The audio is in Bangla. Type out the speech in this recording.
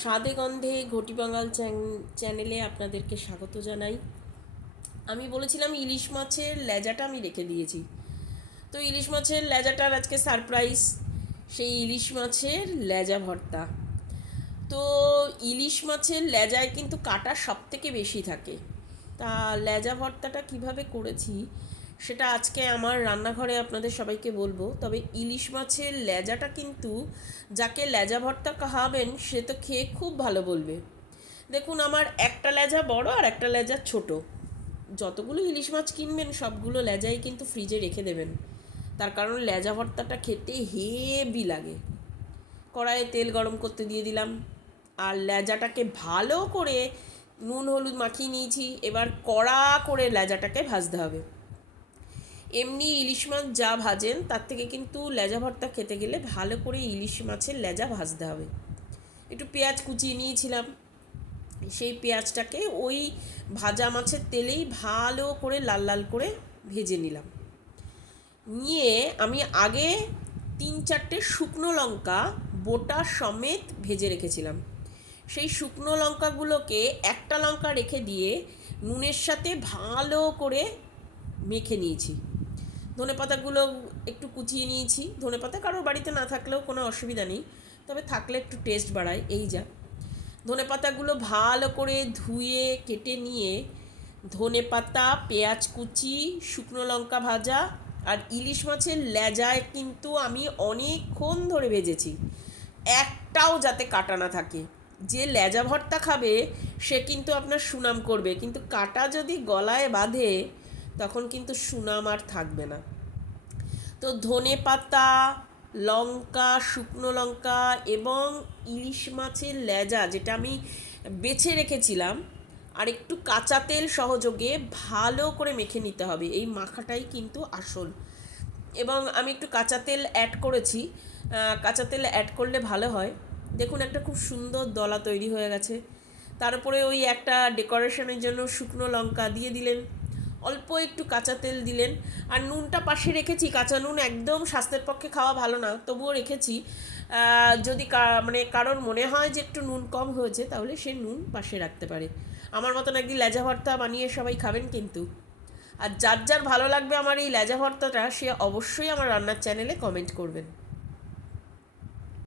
স্বাদে গন্ধে ঘটি বাঙাল চ্যানেলে আপনাদেরকে স্বাগত জানাই। আমি বলেছিলাম ইলিশ মাছের লেজাটা আমি রেখে দিয়েছি, তো ইলিশ মাছের লেজাটার আজকে সারপ্রাইজ, সেই ইলিশ মাছের লেজা ভর্তা। তো ইলিশ মাছের লেজায় কিন্তু কাটা সব থেকে বেশি থাকে। তা লেজা ভর্তাটা কিভাবে করেছি সেটা আজকে আমার রান্নাঘরে আপনাদের সবাইকে বলবো। তবে ইলিশ মাছের লেজাটা কিন্তু যাকে লেজা ভর্তা খাওয়াবেন সে তো খেয়ে খুব ভালো বলবে। দেখুন, আমার একটা লেজা বড় আর একটা লেজা ছোট। যতগুলো ইলিশ মাছ কিনবেন সবগুলো লেজাই কিন্তু ফ্রিজে রেখে দেবেন, তার কারণ লেজা ভর্তাটা খেতে হেভি লাগে। কড়াইয়ে তেল গরম করতে দিয়ে দিলাম, আর লেজাটাকে ভালো করে নুন হলুদ মাখিয়ে নিয়েছি। এবার কড়া করে লেজাটাকে ভাজতে হবে। এমনি ইলিশ মাছ যা ভাজেন তার থেকে কিন্তু লেজা ভর্তা খেতে গেলে ভালো করে ইলিশ মাছের লেজা ভাজতে হবে। একটু পেঁয়াজ কুচিয়ে নিয়েছিলাম, সেই পেঁয়াজটাকে ওই ভাজা মাছের তেলেই ভালো করে লাল লাল করে ভেজে নিলাম। নিয়ে আমি আগে 3-4টে শুকনো লঙ্কা বোটা সমেত ভেজে রেখেছিলাম। সেই শুকনো লঙ্কাগুলোকে একটা লঙ্কা রেখে দিয়ে নুনের সাথে ভালো করে মেখে নিয়েছি। ধনেপাতাগুলো একটু কুচিয়ে নিয়েছি। ধনেপাতা কারোর বাড়িতে না থাকলেও কোনো অসুবিধা নেই, তবে থাকলে একটু টেস্ট বাড়ায়, এই যা। ধনেপাতাগুলো ভালো করে ধুয়ে কেটে নিয়ে ধনেপাতা, পেঁয়াজ কুচি, শুকনো লঙ্কা ভাজা আর ইলিশ মাছের লেজায় কিন্তু আমি অনেকক্ষণ ধরে ভেজেছি, একটাও যাতে কাটা না থাকে। যে লেজা ভর্তা খাবে সে কিন্তু আপনার সুনাম করবে, কিন্তু কাটা যদি গলায় বাঁধে তখন কিন্তু সুনাম আর থাকবে না। তো ধনে পাতা, লঙ্কা, শুকনো লঙ্কা এবং ইলিশ মাছের লেজা যেটা আমি বেছে রেখেছিলাম আর একটু কাঁচা তেল সহযোগে ভালো করে মেখে নিতে হবে। এই মাখাটাই কিন্তু আসল। এবং আমি একটু কাঁচা তেল অ্যাড করেছি, কাঁচা তেল অ্যাড করলে ভালো হয়। দেখুন, একটা খুব সুন্দর দলা তৈরি হয়ে গেছে। তার উপরে ওই একটা ডেকোরেশনের জন্য শুকনো লঙ্কা দিয়ে দিলেন, অল্প একটু কাঁচা তেল দিলেন, আর নুনটা পাশে রেখেছি। কাঁচা নুন একদম স্বাস্থ্যের পক্ষে খাওয়া ভালো না, তবুও রেখেছি। যদি মানে কারোর মনে হয় যে একটু নুন কম হয়েছে তাহলে সে নুন পাশে রাখতে পারে। আমার মতন একদিন লেজা ভর্তা বানিয়ে সবাই খাবেন কিন্তু। আর যার যার ভালো লাগবে আমার এই লেজা ভর্তাটা, সে অবশ্যই আমার রান্নার চ্যানেলে কমেন্ট করবেন।